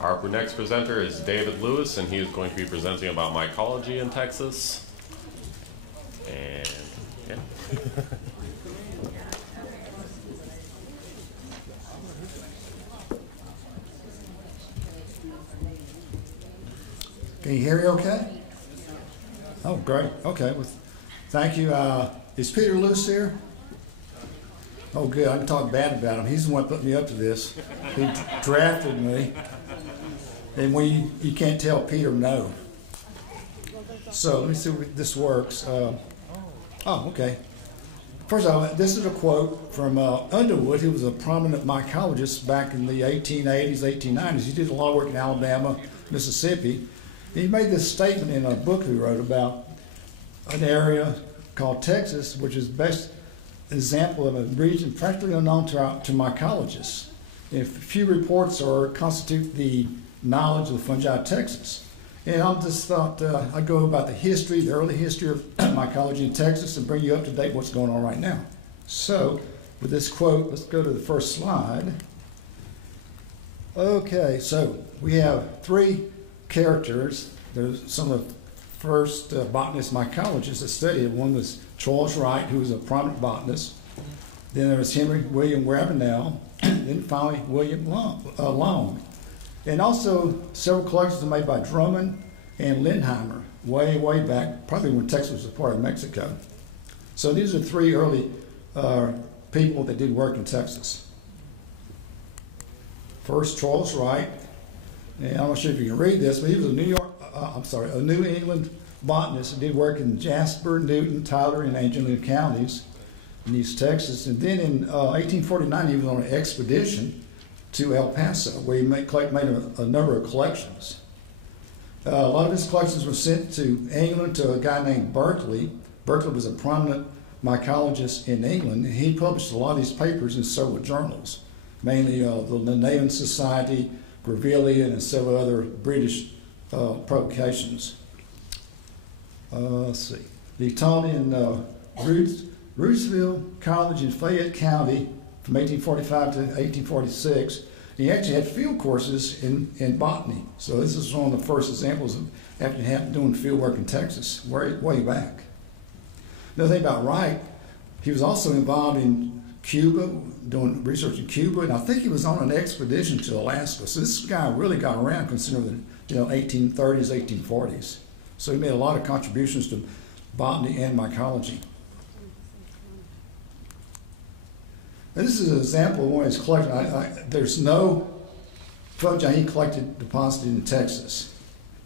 Our next presenter is David Lewis, and he is going to be presenting about mycology in Texas. And yeah. Can you hear me okay? Oh, great. Okay. Well, thank you. Is Peter Luce here? Oh, good. I can talk bad about him. He's the one that put me up to this. He drafted me. And you can't tell Peter no. So let me see if this works. Okay. First of all, this is a quote from Underwood, who was a prominent mycologist back in the 1880s, 1890s. He did a lot of work in Alabama, Mississippi. He made this statement in a book he wrote about an area called Texas, which is best example of a region practically unknown to mycologists. If few reports constitute the knowledge of the fungi of Texas. And I just thought I'd go about the history, the early history of mycology in Texas, and bring you up to date what's going on right now. So, with this quote, let's go to the first slide. Okay, so we have three characters. There's some of the first botanist mycologists that studied it. One was Charles Wright, who was a prominent botanist. Then there was Henry William Ravenel, and then finally William Long. And also several collections were made by Drummond and Lindheimer way back, probably when Texas was a part of Mexico. So these are three early people that did work in Texas. First, Charles Wright. And I'm not sure if you can read this, but he was a New England botanist who did work in Jasper, Newton, Tyler, and Angelina counties in East Texas. And then in 1849, he was on an expedition to El Paso, where he made a number of collections. A lot of his collections were sent to England to a guy named Berkeley. Berkeley was a prominent mycologist in England, and he published a lot of these papers in several journals, mainly the Linnaean Society, Grevillean, and several other British publications. Let's see. He taught in Rootsville College in Fayette County from 1845 to 1846. He actually had field courses in botany. So this is one of the first examples of after doing field work in Texas, way back. Another thing about Wright, he was also involved in Cuba, doing research in Cuba, and I think he was on an expedition to Alaska. So this guy really got around considering the 1830s, 1840s. So he made a lot of contributions to botany and mycology. And this is an example of one of his collections. There's no fungi he collected deposited in Texas,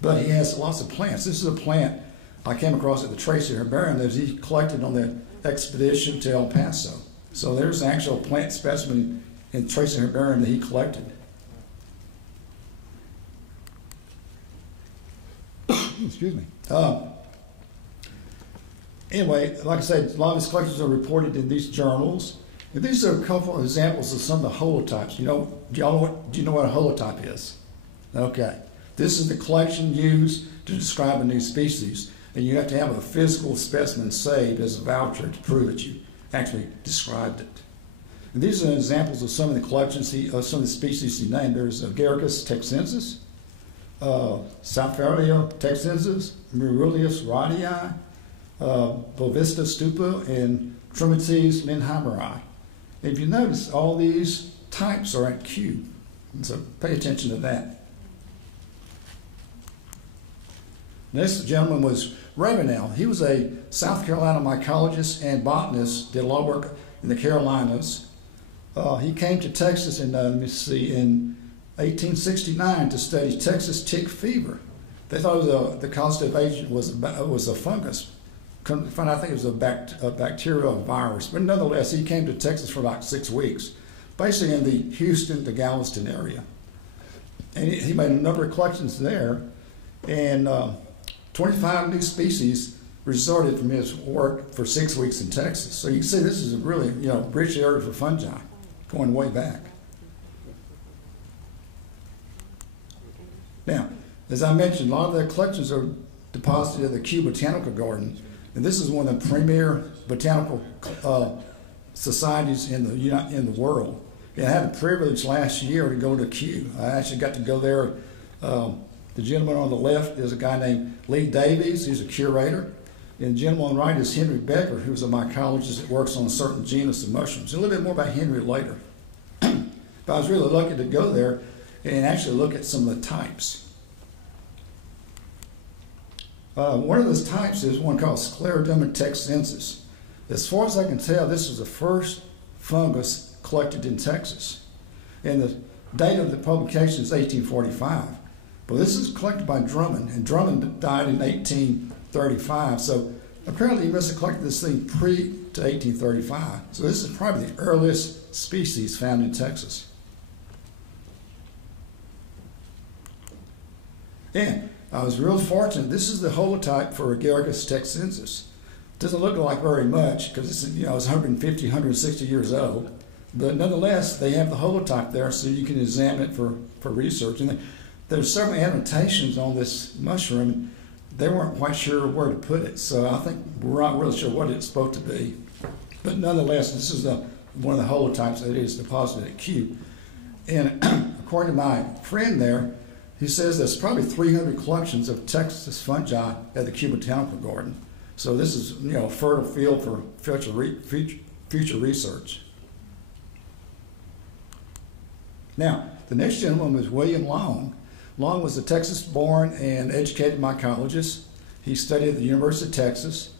but he has lots of plants. This is a plant I came across at the Tracy Herbarium that he collected on the expedition to El Paso. So there's an actual plant specimen in Tracy Herbarium that he collected. Excuse me. Anyway, like I said, a lot of his collections are reported in these journals. And these are a couple of examples of some of the holotypes. Do you know what a holotype is? Okay. This is the collection used to describe a new species. And you have to have a physical specimen saved as a voucher to prove that you actually described it. And these are examples of some of the collections, some of the species he named. There's Agaricus texensis, Sapphirella texensis, Merullius radii, Bovista stupa, and Trimites lindheimeri. If you notice, all these types are at Q, and so pay attention to that. This gentleman was Ravenel. He was a South Carolina mycologist and botanist, did a lot of work in the Carolinas. He came to Texas in 1869 to study Texas tick fever. They thought the causative agent was a fungus. Couldn't find out, I think it was a bacterial virus. But nonetheless, he came to Texas for about 6 weeks, basically in the Houston to Galveston area. And he made a number of collections there. And 25 new species resulted from his work for 6 weeks in Texas. So you can see this is a really rich area for fungi, going way back. Now, as I mentioned, a lot of their collections are deposited at the Kew Botanical Garden. And this is one of the premier botanical societies in the world. And I had the privilege last year to go to Kew. I actually got to go there. The gentleman on the left is a guy named Lee Davies. He's a curator. And the gentleman on the right is Henry Becker, who's a mycologist that works on a certain genus of mushrooms. A little bit more about Henry later. But I was really lucky to go there and actually look at some of the types. One of those types is one called Scleroderma texensis. As far as I can tell, this was the first fungus collected in Texas. And the date of the publication is 1845. But this is collected by Drummond, and Drummond died in 1835. So apparently he must have collected this thing to 1835. So this is probably the earliest species found in Texas. And I was real fortunate. This is the holotype for Nacogdoches texas. Doesn't look like very much because it's, it's 150, 160 years old. But nonetheless, they have the holotype there so you can examine it for research. And there's several annotations on this mushroom. They weren't quite sure where to put it. So I think we're not really sure what it's supposed to be. But nonetheless, this is one of the holotypes that is deposited at Kew. And according to my friend there, he says there's probably 300 collections of Texas fungi at the Kew Botanical Garden. So this is, a fertile field for future research. Now, the next gentleman was William Long. Long was a Texas-born and educated mycologist. He studied at the University of Texas.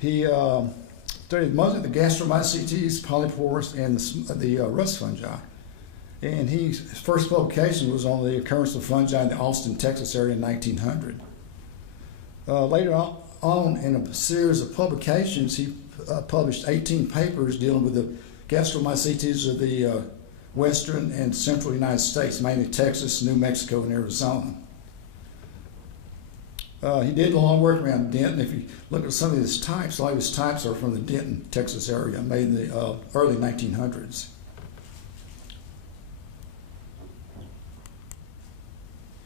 He studied mostly the Gastromycetes, polypores, and the rust fungi. And his first publication was on the occurrence of fungi in the Austin, Texas area in 1900. Later on, in a series of publications, he published 18 papers dealing with the Gastromycetes of the western and central United States, mainly Texas, New Mexico, and Arizona. He did a lot of work around Denton. If you look at some of his types, a lot of his types are from the Denton, Texas area, made in the early 1900s.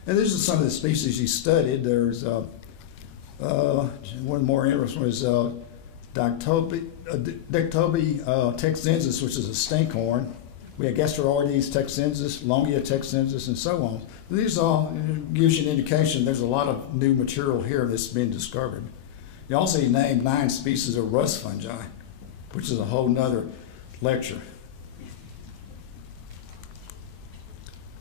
And these are some of the species he studied. There's one more interesting was Dictobi texensis, which is a stinkhorn. We have Gastroides texensis, Longia texensis, and so on. These all gives you an indication there's a lot of new material here that's been discovered. He also named 9 species of rust fungi, which is a whole nother lecture.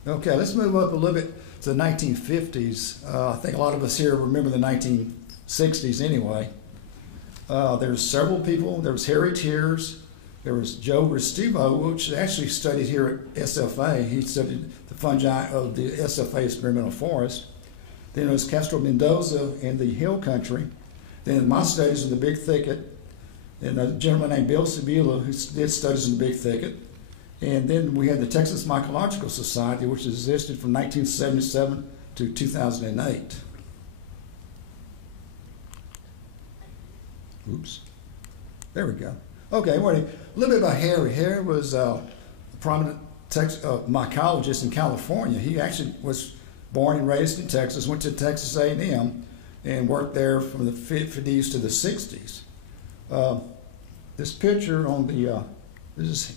Okay, let's move up a little bit to the 1950s. I think a lot of us here remember the 1960s anyway. There's several people. There was Harry Tiers. There was Joe Restivo, which actually studied here at SFA. He studied the fungi of the SFA experimental forest. Then there was Castro Mendoza in the hill country. Then my studies in the Big Thicket. And a gentleman named Bill Sabula who did studies in the Big Thicket. And then we had the Texas Mycological Society, which existed from 1977 to 2008. Oops. There we go. Okay, well, a little bit about Harry. Harry was a prominent mycologist in California. He actually was born and raised in Texas, went to Texas A&M, and worked there from the 50s to the 60s. This picture on the, this is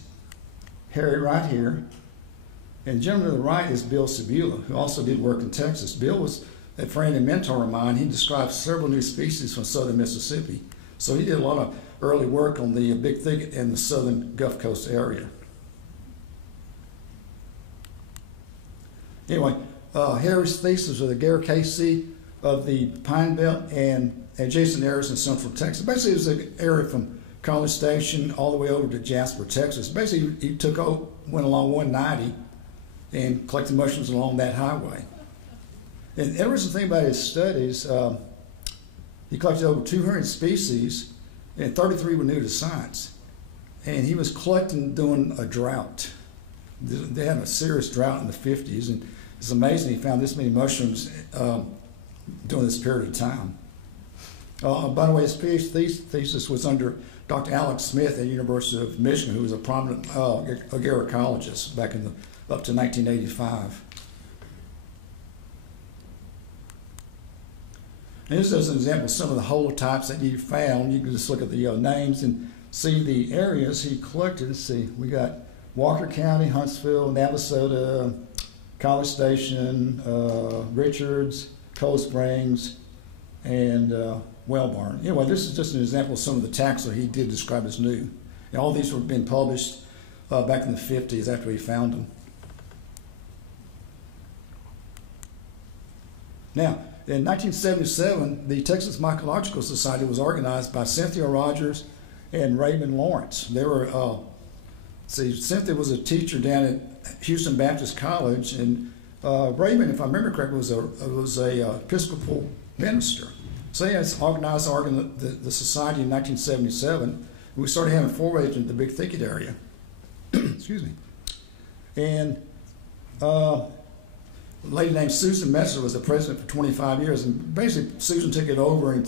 Harry right here. And the gentleman to the right is Bill Sabula, who also did work in Texas. Bill was a friend and mentor of mine. He described several new species from southern Mississippi. So he did a lot of early work on the Big Thicket and the southern Gulf Coast area. Anyway, Harry's thesis was the Garricaceae of the Pine Belt and adjacent areas in central Texas. Basically, it was an area from College Station all the way over to Jasper, Texas. Basically, he went along 190 and collected mushrooms along that highway. And the interesting thing about his studies, he collected over 200 species, and 33 were new to science. And he was collecting during a drought. They had a serious drought in the 50s, and it's amazing he found this many mushrooms during this period of time. By the way, his PhD thesis was under Dr. Alex Smith at the University of Michigan, who was a prominent agarichologist back in up to 1985. And this is an example of some of the holotypes that he found. You can just look at the names and see the areas he collected. Let's see, we got Walker County, Huntsville, Navasota, College Station, Richards, Cold Springs, and Wellborn. Anyway, this is just an example of some of the taxa he did describe as new. And all these were being published back in the 50s after he found them. Now, in 1977, the Texas Mycological Society was organized by Cynthia Rogers and Raymond Lawrence. They were, Cynthia was a teacher down at Houston Baptist College, and Raymond, if I remember correctly, was a Episcopal minister. So he has organized the society in 1977. We started having forays into the Big Thicket area. Excuse me. And a lady named Susan Messer was the president for 25 years, and basically Susan took it over, and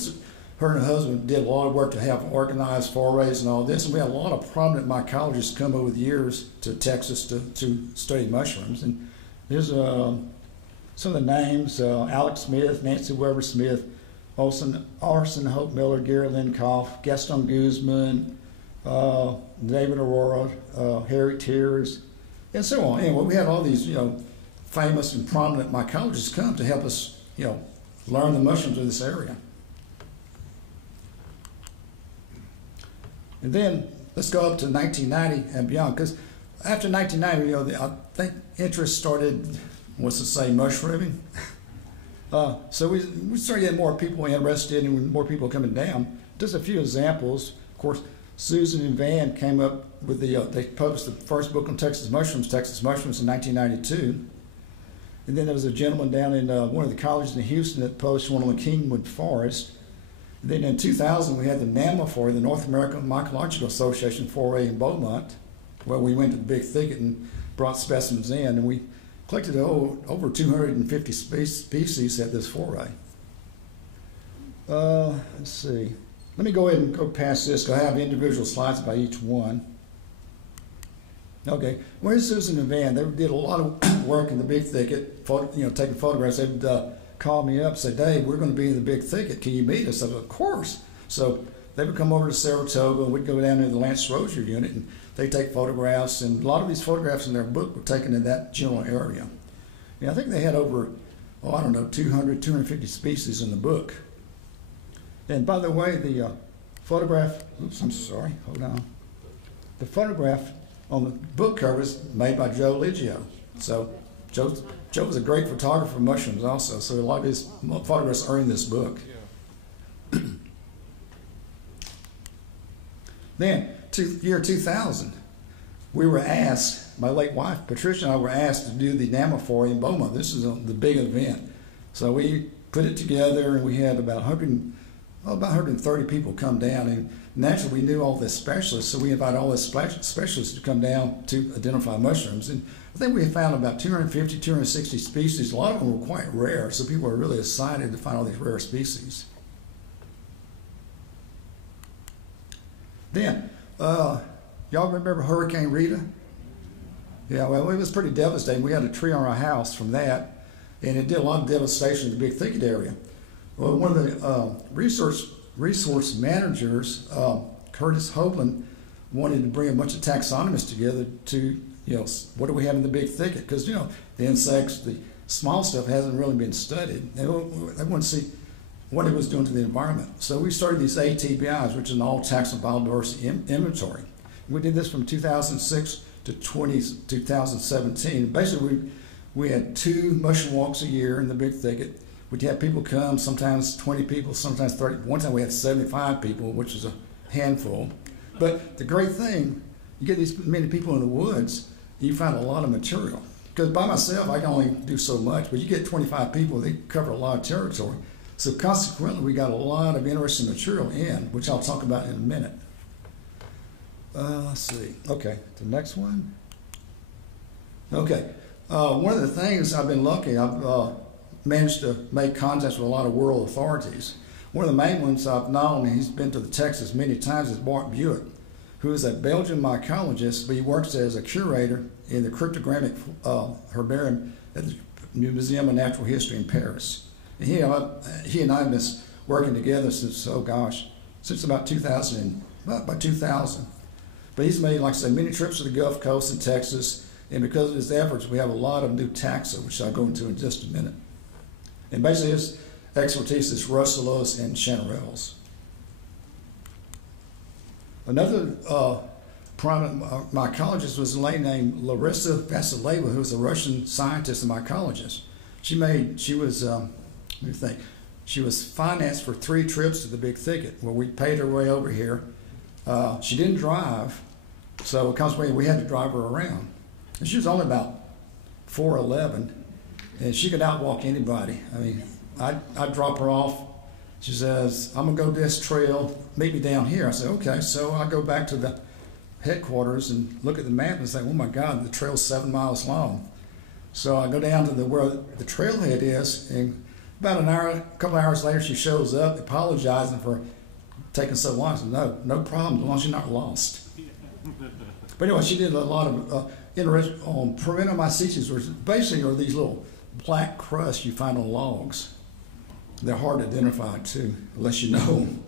her and her husband did a lot of work to have organized forays and all this, and we had a lot of prominent mycologists come over the years to Texas to study mushrooms. And there's some of the names: Alex Smith, Nancy Weber Smith, Orson Hope Miller, Gary Linkoff, Gaston Guzman, David Aurora, Harry Tears, and so on. Anyway, we had all these, famous and prominent mycologists come to help us, learn the mushrooms of this area. And then let's go up to 1990 and beyond, because after 1990, I think interest started, mushrooming. So we started getting more people interested and more people coming down. Just a few examples. Of course, Susan and Van came up with they published the first book on Texas mushrooms in 1992. And then there was a gentleman down in one of the colleges in Houston that published one on the Kingwood Forest. And then in 2000, we had the NAMA foray, the North American Mycological Association foray in Beaumont, where we went to the Big Thicket and brought specimens in, and we collected over 250 species at this foray. Let's see. Let me go ahead and go past this, because I have individual slides by each one. Okay, where's Susan and Van? They did a lot of work in the Big Thicket, taking photographs. They'd call me up and say, Dave, we're going to be in the Big Thicket. Can you meet us? I said, of course. So they would come over to Saratoga, and we'd go down to the Lance Rozier unit, and they take photographs. And a lot of these photographs in their book were taken in that general area. I think they had over, 250 species in the book. And by the way, the photograph, I'm sorry, hold on. The photograph on the book cover is made by Joe Liggio. So Joe was a great photographer of mushrooms also, so a lot of his photographs are in this book. Then, year 2000, we were asked, my late wife, Patricia, and I were asked to do the NAMA foray in Beaumont. This is the big event. So we put it together, and we had about 130 people come down, and naturally we knew all the specialists, so we invited all the specialists to come down to identify mushrooms. And I think we found about 250, 260 species. A lot of them were quite rare, so people were really excited to find all these rare species. Then, y'all remember Hurricane Rita? Yeah, well, it was pretty devastating. We had a tree on our house from that, and it did a lot of devastation in the Big Thicket area. Well, one of the resource managers, Curtis Hoagland, wanted to bring a bunch of taxonomists together to, what do we have in the Big Thicket? Because, the insects, the small stuff hasn't really been studied. They want to see what it was doing to the environment. So we started these ATBIs, which is an all-taxon biodiversity inventory. We did this from 2006 to 2017. Basically, we had 2 mushroom walks a year in the Big Thicket. We'd have people come, sometimes 20 people, sometimes 30. One time we had 75 people, which is a handful. But the great thing, you get these many people in the woods, you find a lot of material. Because by myself, I can only do so much, but you get 25 people, they cover a lot of territory. So consequently, we got a lot of interesting material in, which I'll talk about in a minute. Let's see. Okay, the next one. Okay, one of the things I've been lucky, I've managed to make contacts with a lot of world authorities. One of the main ones I've known, and he's been to the Texas many times, is Bart Buick, who is a Belgian mycologist, but he works as a curator in the cryptogamic herbarium at the Museum of Natural History in Paris. And he and I have been working together since, since about 2000. But he's made, like I said, many trips to the Gulf Coast and Texas, and because of his efforts, we have a lot of new taxa, which I'll go into in just a minute. And basically his expertise is russulas and chanterelles. Another prominent mycologist was a lady named Larissa Vasileva, who was a Russian scientist and mycologist. She was, let me think, she was financed for 3 trips to the Big Thicket, where we paid her way over here. She didn't drive, so consequently we had to drive her around. And she was only about 4'11", and she could outwalk anybody. I mean, I'd drop her off. She says, I'm gonna go this trail, meet me down here. I said, okay. So I go back to the headquarters and look at the map and say, oh my God, the trail's 7 miles long. So I go down to where the trailhead is, and about an hour, a couple hours later, she shows up apologizing for taking so long. I said, no problem, as long as you're not lost. But anyway, she did a lot of interest on Perennomycetes, which basically are these little black crusts you find on logs. They're hard to identify too, unless you know them.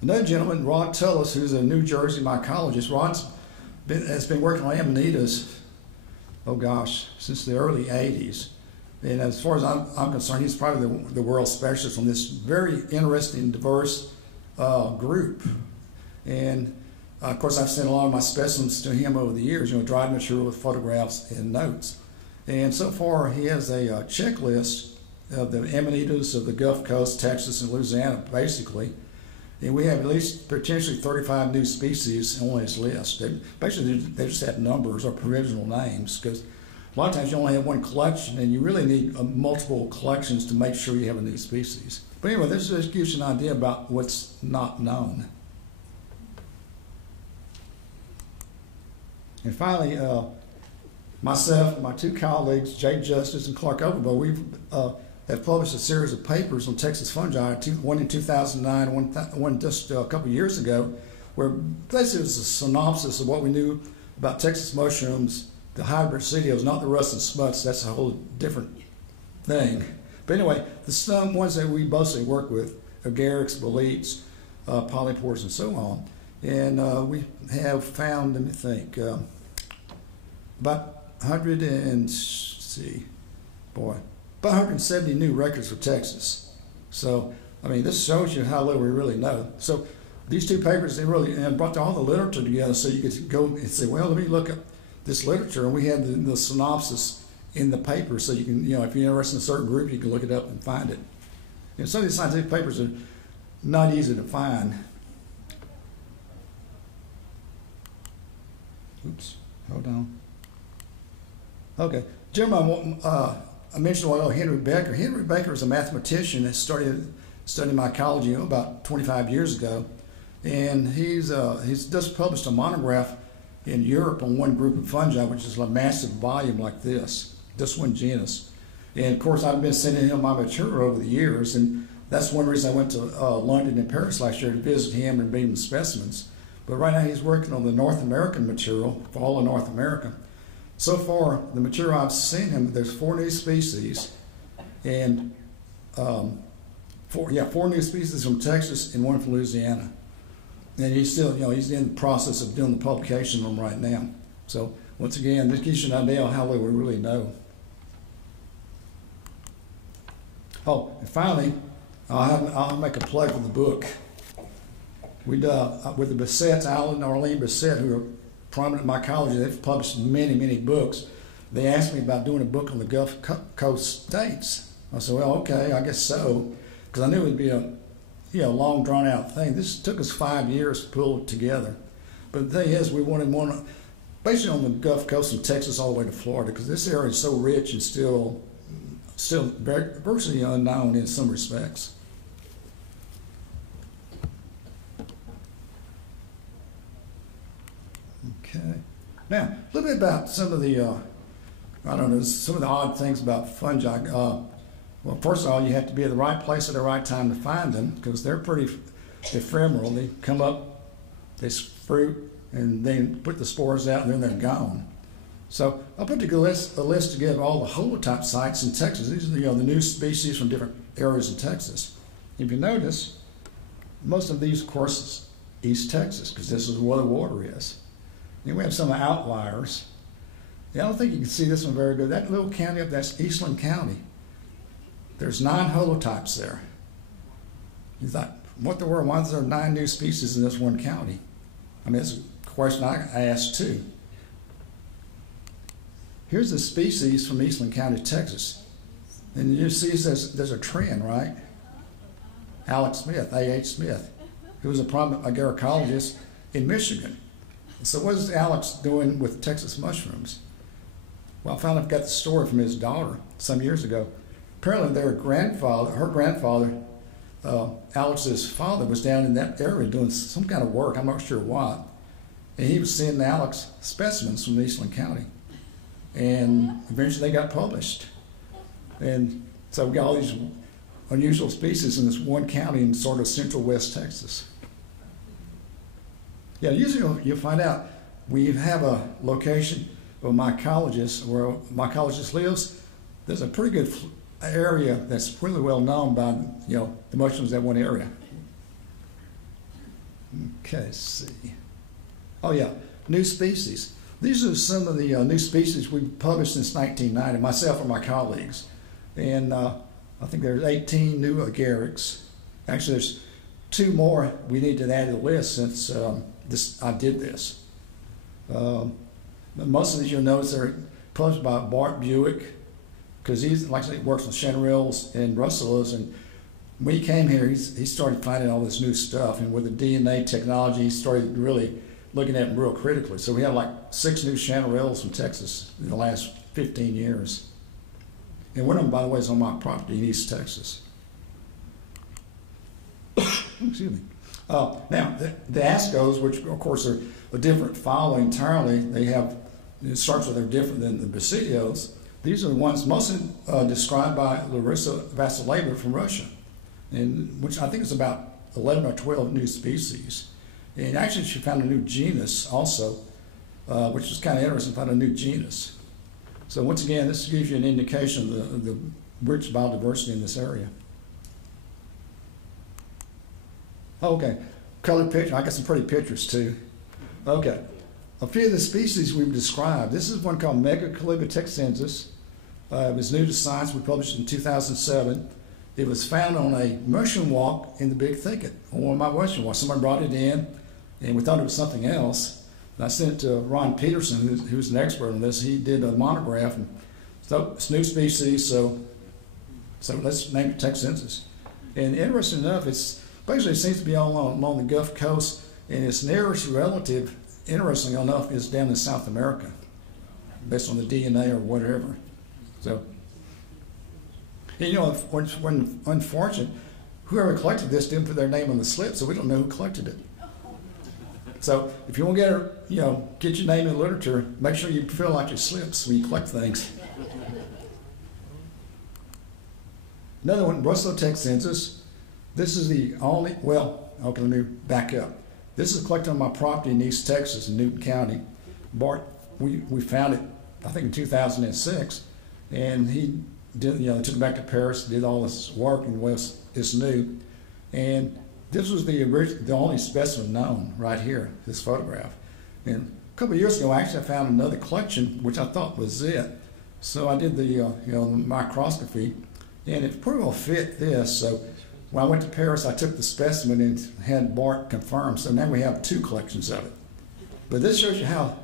Another gentleman, Rod Tullis, who's a New Jersey mycologist. Rod has been working on amanitas, oh gosh, since the early 80s. And as far as I'm concerned, he's probably the world specialist on this very interesting, diverse group. And of course, I've sent a lot of my specimens to him over the years, dried material with photographs and notes. And so far, he has a checklist of the amanitas of the Gulf Coast, Texas, and Louisiana, basically. And we have at least potentially 35 new species on his list. They just have numbers or provisional names, because a lot of times you only have one collection, and you really need multiple collections to make sure you have a new species. But anyway, this just gives you an idea about what's not known. And finally, myself and my 2 colleagues, Jake Justice and Clark Overbo, we have published a series of papers on Texas fungi, one in 2009, one just a couple of years ago, where basically it was a synopsis of what we knew about Texas mushrooms, the hybrid cetios, not the russet smuts. That's a whole different thing. But anyway, some ones that we mostly work with, agarics, boletes, polypores, and so on. And we have found, let me think, about 170 new records for Texas. So, I mean, this shows you how little we really know. So these 2 papers, they really brought all the literature together, so you could go and say, well, let me look at this literature. And we had the synopsis in the paper, so you can, if you're interested in a certain group, you can look it up and find it. And some of these scientific papers are not easy to find. Oops, hold on. Okay, gentlemen, I mentioned a while ago Henry Becker. Henry Becker is a mathematician that started studying mycology about 25 years ago, and he's just published a monograph in Europe on one group of fungi, which is a massive volume like this one genus. And of course, I've been sending him my material over the years, and that's one reason I went to London and Paris last year to visit him and bring him specimens. But right now he's working on the North American material for all of North America. So far, the material I've sent him, there's 4 new species, and 4 new species from Texas and 1 from Louisiana. And he's still, he's in the process of doing the publication on them right now. So once again, this gives you an idea of how little we really know. Oh, and finally, I'll make a plug for the book. With the Bassett's, Alan and Arlene Bassett, who are prominent in mycology, they've published many, many books. They asked me about doing a book on the Gulf Coast states. I said, well, okay, I guess so, because I knew it would be a long, drawn-out thing. This took us 5 years to pull it together. But the thing is, we wanted one basically on the Gulf Coast from Texas all the way to Florida, because this area is so rich and still virtually unknown in some respects. Okay. Now, a little bit about some of the, some of the odd things about fungi. Well, first of all, you have to be at the right place at the right time to find them, because they're pretty ephemeral. They come up, they fruit, and then put the spores out, and then they're gone. So I put a list together of all the holotype sites in Texas. These are the new species from different areas in Texas. If you notice, most of these, of course, East Texas, because this is where the water is. Then we have some outliers. Yeah, I don't think you can see this one very good. That little county up, that's Eastland County. There's 9 holotypes there. You thought, what the world, why is there 9 new species in this one county? I mean, it's a question I asked too. Here's the species from Eastland County, Texas. And you see there's a trend, right? Alex Smith, A.H. Smith, who was a prominent agroecologist in Michigan. So what is Alex doing with Texas mushrooms? Well, I found I've got the story from his daughter some years ago. Apparently her grandfather, Alex's father, was down in that area doing some kind of work, I'm not sure what. And he was sending Alex specimens from Eastland County. And eventually they got published. And so we got all these unusual species in this one county in sort of central west Texas. Yeah, usually you'll find out when you have a location of a mycologist where a mycologist lives, there's a pretty good area that's really well known by the mushrooms in that one area. Okay, let's see. Oh yeah, new species. These are some of the new species we've published since 1990, myself and my colleagues. And I think there's 18 new agarics. Actually, there's 2 more we need to add to the list since I did this. Most of these you'll notice they're published by Bart Buick, because he's, like I said, he works on chanterelles and russulas. And when he came here, he started finding all this new stuff. And with the DNA technology, he started really looking at them real critically. So we have like 6 new chanterelles from Texas in the last 15 years. And one of them, by the way, is on my property in East Texas. Excuse me. Now, the Ascos, which of course are a different following entirely, it starts with they're different than the Basidios. These are the ones mostly described by Larissa Vasileva from Russia, and which I think is about 11 or 12 new species. And actually she found a new genus also, which is kind of interesting, found a new genus. So once again, this gives you an indication of the rich biodiversity in this area. Okay, colored picture. I got some pretty pictures too. Okay, a few of the species we've described. This is one called Mycology texensis. It was new to science. We published it in 2007. It was found on a mushroom walk in the Big Thicket, on one of my mushroom walks. Somebody brought it in, and we thought it was something else. And I sent it to Ron Peterson, who's an expert on this. He did a monograph, and so it's new species, so let's name it texensis. And interesting enough, it seems to be all along the Gulf Coast, and its nearest relative, interestingly enough, is down in South America, based on the DNA or whatever. So, and when unfortunate, whoever collected this didn't put their name on the slip, so we don't know who collected it. So if you want to get your name in the literature, make sure you fill out your slips when you collect things. Another one, Russell texensis. This is the only, let me back up. This is collected on my property in East Texas in Newton County. Bart, we found it, I think in 2006, and he did, took it back to Paris, did all this work, and it's new. And this was the only specimen known right here, this photograph. And a couple of years ago, actually, I found another collection, which I thought was it. So I did the microscopy, and it pretty well fit this. So when I went to Paris, I took the specimen and had Bart confirm. So now we have 2 collections of it. But this shows you how,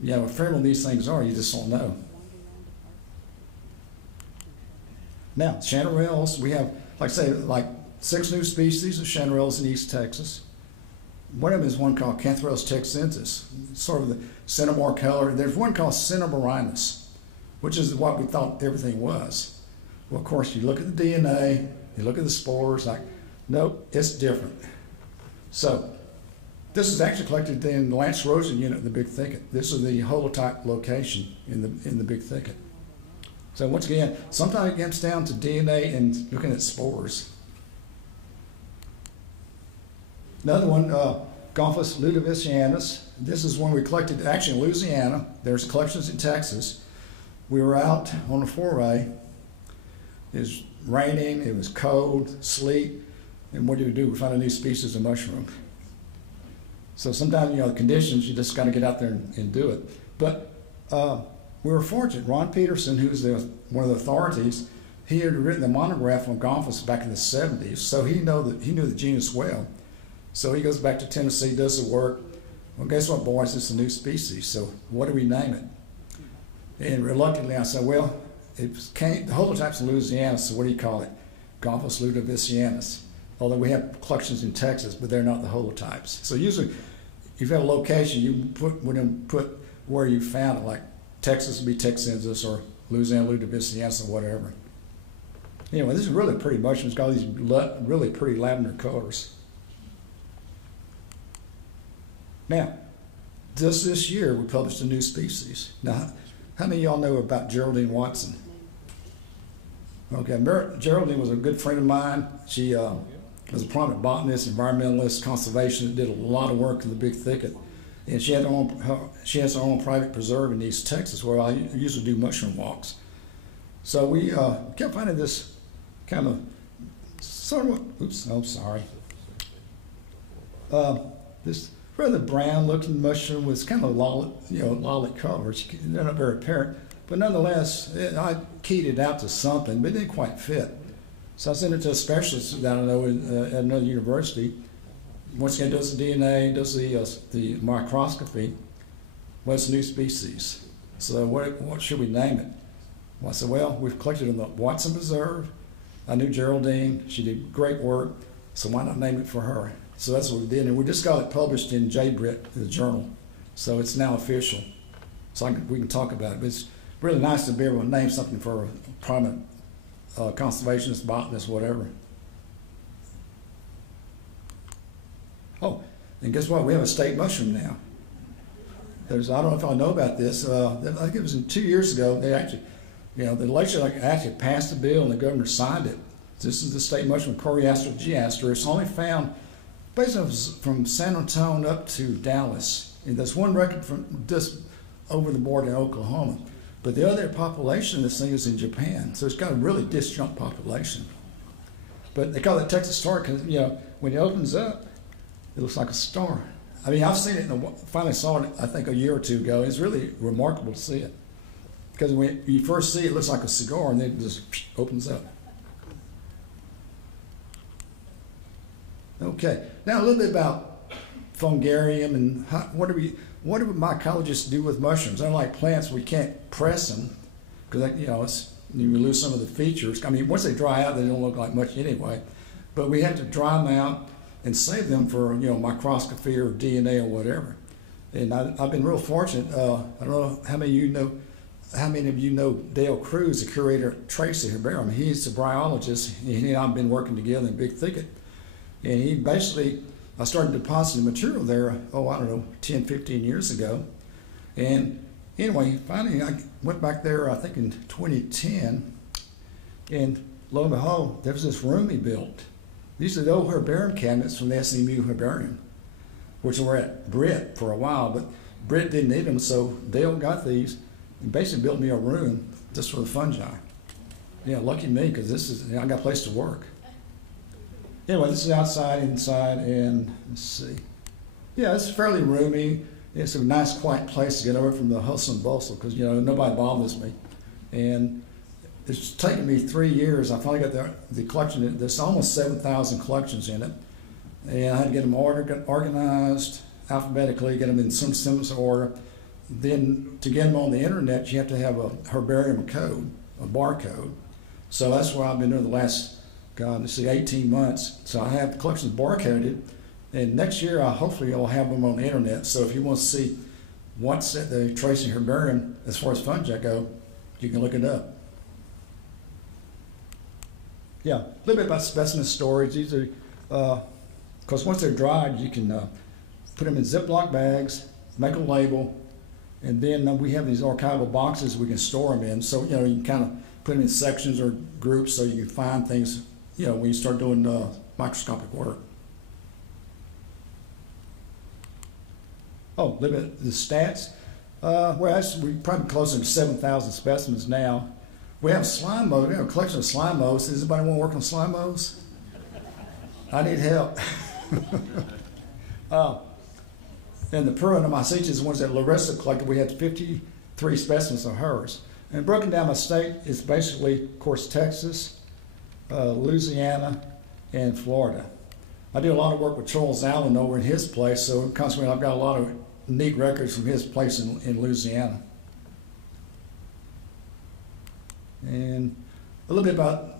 ephemeral these things are. You just don't know. Now, chanterelles, we have, like I say, 6 new species of chanterelles in East Texas. One of them is one called Cantharellus texensis, sort of the cinnabar color. There's one called cinnabarinus, which is what we thought everything was. Well, of course, you look at the DNA, you look at the spores, nope, it's different. So this is actually collected in the Lance Rosen unit in the Big Thicket. This is the holotype location in the Big Thicket. So once again, sometimes it gets down to DNA and looking at spores. Another one, Gomphlus ludovicianus. This is one we collected actually in Louisiana. There's collections in Texas. We were out on a foray. It was raining, it was cold, sleet, and what do? We found a new species of mushroom. So sometimes, the conditions, you just got to get out there and do it. But we were fortunate. Ron Peterson, who's one of the authorities, he had written a monograph on Gomphothus back in the 70s, so he knew the genus well. So he goes back to Tennessee, does the work. Well, guess what, boys? It's a new species, so what do we name it? And reluctantly, I said, well, the holotype's in Louisiana, so what do you call it? Gomphothus ludovicianus. Although we have collections in Texas, but they're not the holotypes. So usually, if you have a location, you put where you found it, like Texas would be Texensis or Louisiana ludovicianus or whatever. Anyway, this is really pretty mushroom. It's got these really pretty lavender colors. Now, just this year, we published a new species. Now, how many of y'all know about Geraldine Watson? Okay, Geraldine was a good friend of mine. She was a prominent botanist, environmentalist, conservationist, did a lot of work in the Big Thicket. And she has her own private preserve in East Texas where I usually do mushroom walks. So we kept finding this kind of this rather brown-looking mushroom with kind of lilac colors. They're not very apparent, but nonetheless, I keyed it out to something, but it didn't quite fit. So I sent it to a specialist that I know at another university. Once again, does the DNA, does the microscopy. What's a new species? So what should we name it? Well, I said, well, we've collected in the Watson Preserve. I knew Geraldine. She did great work, so why not name it for her? So that's what we did, and we just got it published in JBrit, the journal. So it's now official. So we can talk about it. But it's really nice to be able to name something for a prominent conservationist, botanist, whatever. Oh, and guess what? We have a state mushroom now. I don't know if I know about this. I think it was 2 years ago. They actually, the legislature actually passed a bill and the governor signed it. This is the state mushroom, Coriaster giaster. It's only found basically from San Antonio up to Dallas. And there's one record from just over the border in Oklahoma. But the other population of this thing is in Japan. So it's got a really disjunct population. But they call it Texas star because, when it opens up, it looks like a star. I mean, I've seen it, finally saw it, I think, a year or two ago. It's really remarkable to see it. Because when you first see it, it looks like a cigar, and then it just opens up. Okay, now a little bit about fungarium and what do mycologists do with mushrooms? Unlike plants, we can't press them because you lose some of the features. I mean, once they dry out, they don't look like much anyway. But we have to dry them out and save them for microscopy or DNA or whatever. And I've been real fortunate. I don't know how many of you know Dale Cruz, the curator at Tracy Herbarium. He's a bryologist, and he and I've been working together in Big Thicket. And I started depositing material there, 10, 15 years ago. And anyway, finally I went back there, I think in 2010, and lo and behold, there was this room he built. These are the old herbarium cabinets from the SMU Herbarium, which were at Britt for a while, but Britt didn't need them, so Dale got these and basically built me a room just for the fungi. Lucky me, because I got a place to work. Anyway, this is outside, inside, and let's see. Yeah, it's fairly roomy. It's a nice, quiet place to get over from the hustle and bustle because, nobody bothers me. And it's taken me 3 years. I finally got the collection. There's almost 7,000 collections in it. And I had to get them organized alphabetically, get them in some semblance of order. Then to get them on the internet, you have to have a herbarium code, a barcode. So that's what I've been doing the last 18 months. So I have the collections barcoded, and next year hopefully I'll have them on the internet. So if you want to see what's at the Tracy Herbarium as far as fungi go, you can look it up. Yeah, a little bit about specimen storage. These are, because once they're dried, you can put them in Ziploc bags, make a label, and then we have these archival boxes we can store them in. So, you can kind of put them in sections or groups so you can find things when you start doing microscopic work. Oh, a little bit of the stats. We're probably closer to 7,000 specimens now. We have slime mold. We have a collection of slime molds. Does anybody want to work on slime molds? I need help. And the Puromycetes, the ones that Larissa collected, we had 53 specimens of hers. And broken down by state, it's basically, of course, Texas, Louisiana, and Florida. I do a lot of work with Charles Allen over in his place, so consequently I've got a lot of neat records from his place in Louisiana. And a little bit about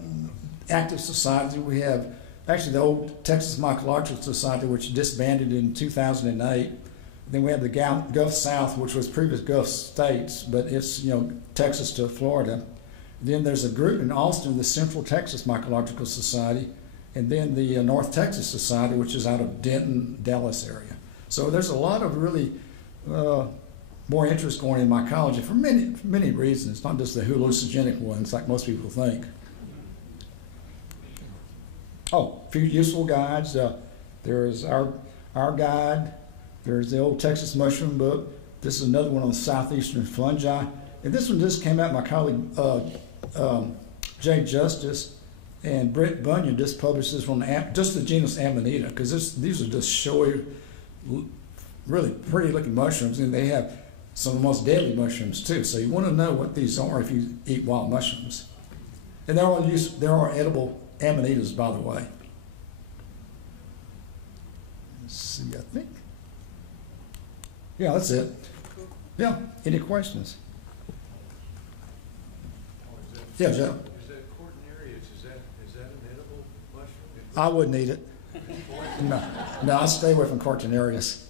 active society. We have actually the old Texas Mycological Society, which disbanded in 2008. Then we have the Gulf South, which was previous Gulf states, but it's, you know, Texas to Florida. Then there's a group in Austin, the Central Texas Mycological Society, and then the North Texas Society, which is out of Denton, Dallas area. So there's a lot of really more interest going in mycology for many reasons, not just the hallucinogenic ones like most people think. Oh, a few useful guides. There's our guide. There's the old Texas Mushroom Book. This is another one on southeastern fungi. And this one just came out, my colleague Jay Justice and Britt Bunyan just published this one, just the genus Amanita, because these are just showy, really pretty looking mushrooms, and they have some of the most deadly mushrooms too. So you want to know what these are if you eat wild mushrooms. And there are edible Amanitas, by the way. Let's see, I think. Yeah, that's it. Yeah, any questions? Yeah, Joe. Is that Cortinarius, is that an edible mushroom? I wouldn't eat it. No, I stay away from Cortinarius.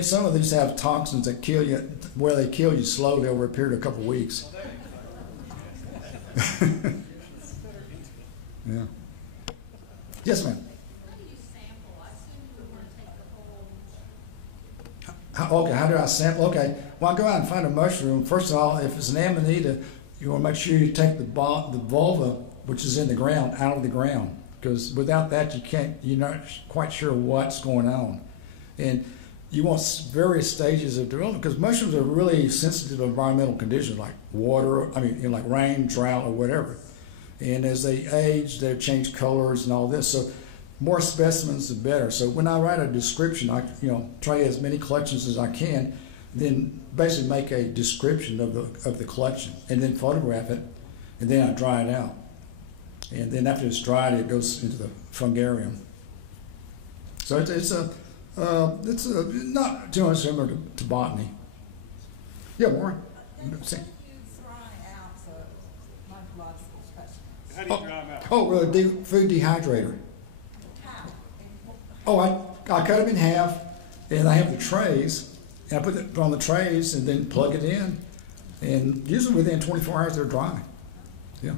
Some of these have toxins that kill you, where they kill you slowly over a period of a couple of weeks. Yeah. Yes, ma'am. How do you sample? I assume you would want to take the whole. Okay, how do I sample? Okay, well, I go out and find a mushroom. First of all, if it's an Amanita, you want to make sure you take the vulva, which is in the ground, out of the ground, because without that, you're not quite sure what's going on. And you want various stages of development, because mushrooms are really sensitive to environmental conditions like water, like rain, drought, or whatever. And as they age, they change colors and all this. So more specimens, the better. So when I write a description, I try as many collections as I can, then basically make a description of the collection, and then photograph it, and then I dry it out. And then after it's dried, it goes into the fungarium. So it's not too much similar to botany. Yeah, Warren. How do you dry them out? Food dehydrator. Oh, I cut them in half, and I have the trays, and I put it on the trays and then plug it in, and usually within 24 hours they're dry. Yeah.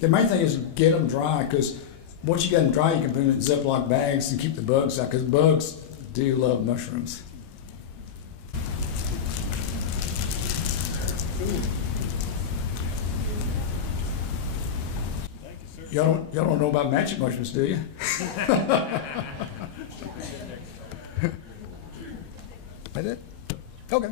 The main thing is get them dry, because once you get them dry, you can put them in Ziploc bags and keep the bugs out, because bugs do love mushrooms. Y'all don't know about magic mushrooms, do you? I did? Okay.